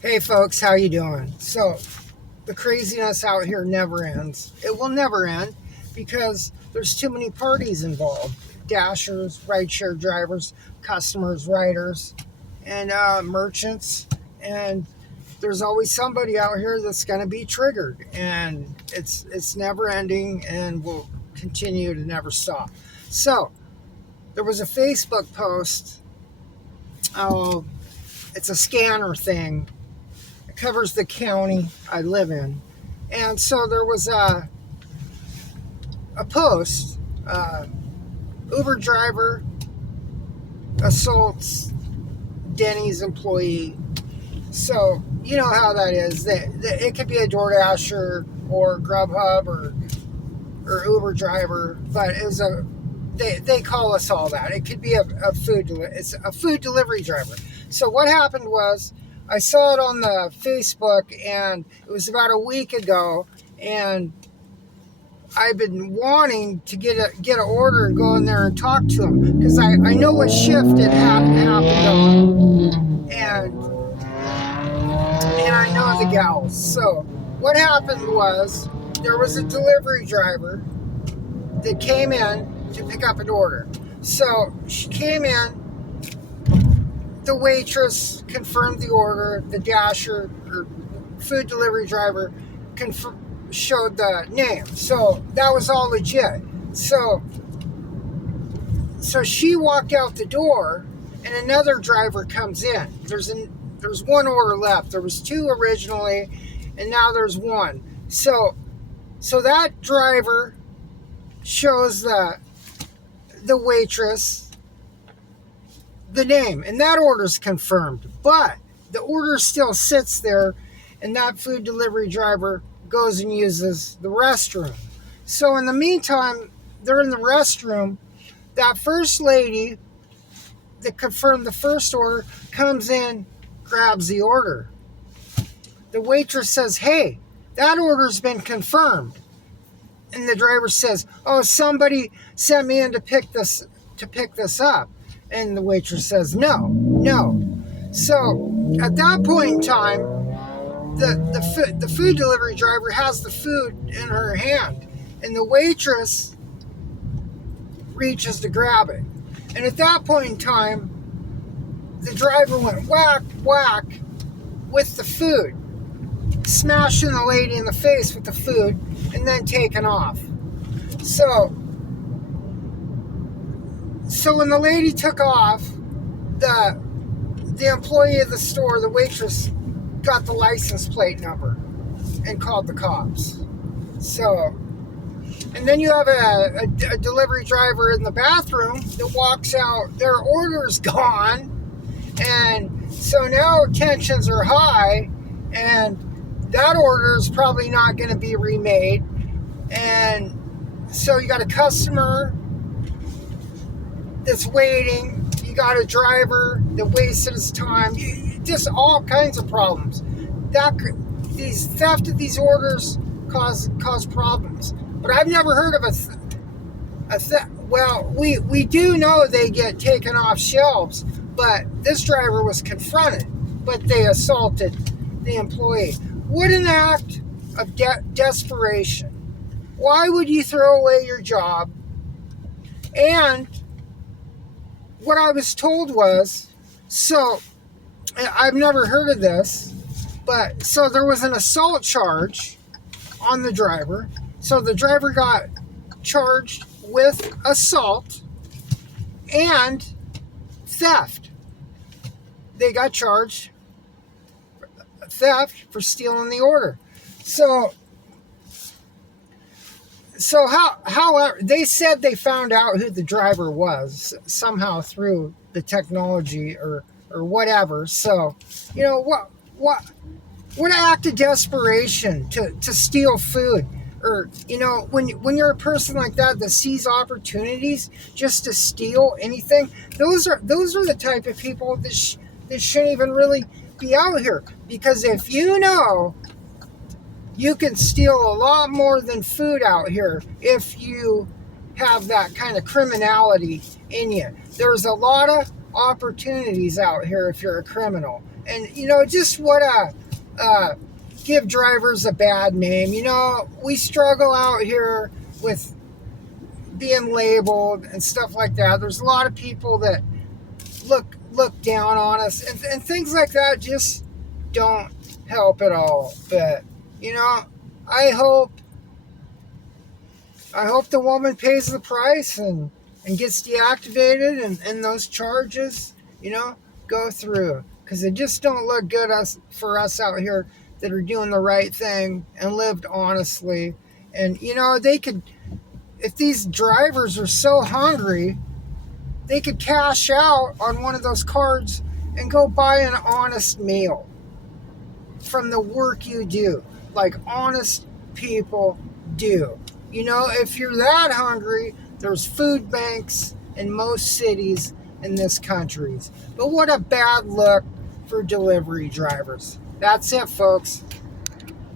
Hey folks, how you doing? So, the craziness out here never ends. It will never end because there's too many parties involved. Dashers, rideshare drivers, customers, riders, and merchants. And there's always somebody out here that's going to be triggered. And it's never ending and will continue to never stop. So, there was a Facebook post. Oh, it's a scanner thing. Covers the county I live in. And so there was a post, Uber driver assaults Denny's employee. So you know how that is. It could be a Doordash or Grubhub or Uber driver, but it was they call us all that. It could be it's a food delivery driver. So what happened was I saw it on the Facebook, and it was about a week ago, and I've been wanting to get an order and go in there and talk to him because I know what shift it happened on, and I know the gals. So what happened was there was a delivery driver that came in to pick up an order. So she came in. The waitress confirmed the order. The dasher or food delivery driver showed the name. So that was all legit. So she walked out the door, and another driver comes in. There's one order left. There was two originally, and now there's one. So that driver shows the waitress the name, and that order's confirmed, but the order still sits there, and that food delivery driver goes and uses the restroom. So in the meantime, they're in the restroom. That first lady that confirmed the first order comes in, grabs the order. The waitress says, "Hey, that order's been confirmed." And the driver says, "Oh, somebody sent me in to pick this up." And the waitress says, no. So at that point in time, the food delivery driver has the food in her hand, and the waitress reaches to grab it. And at that point in time, the driver went whack, whack with the food, smashing the lady in the face with the food, and then taking off. So when the lady took off, the employee of the store, the waitress, got the license plate number and called the cops. So, and then you have a delivery driver in the bathroom that walks out, their order's gone, and so now tensions are high, and that order is probably not going to be remade, and so you got a customer that's waiting. You got a driver that wasted his time. Just all kinds of problems. These theft of these orders cause problems. But I've never heard of a theft. Well, we do know they get taken off shelves, but this driver was confronted, but they assaulted the employee. What an act of desperation. Why would you throw away your job? And what I was told was, so I've never heard of this, but so there was an assault charge on the driver. So the driver got charged with assault and theft. They got charged theft for stealing the order. So however, they said they found out who the driver was somehow through the technology or whatever. So, you know, what an act of desperation to steal food. Or, you know, when you're a person like that sees opportunities just to steal anything, those are the type of people that shouldn't even really be out here. Because if you know you can steal a lot more than food out here if you have that kind of criminality in you. There's a lot of opportunities out here if you're a criminal. And just what give drivers a bad name. We struggle out here with being labeled and stuff like that. There's a lot of people that look down on us, and things like that just don't help at all. But I hope the woman pays the price and gets deactivated, and those charges go through, because it just don't look good for us out here that are doing the right thing and lived honestly. And they could, if these drivers are so hungry, they could cash out on one of those cards and go buy an honest meal from the work you do, like honest people do. If you're that hungry, there's food banks in most cities in this country. But what a bad look for delivery drivers. That's it, folks.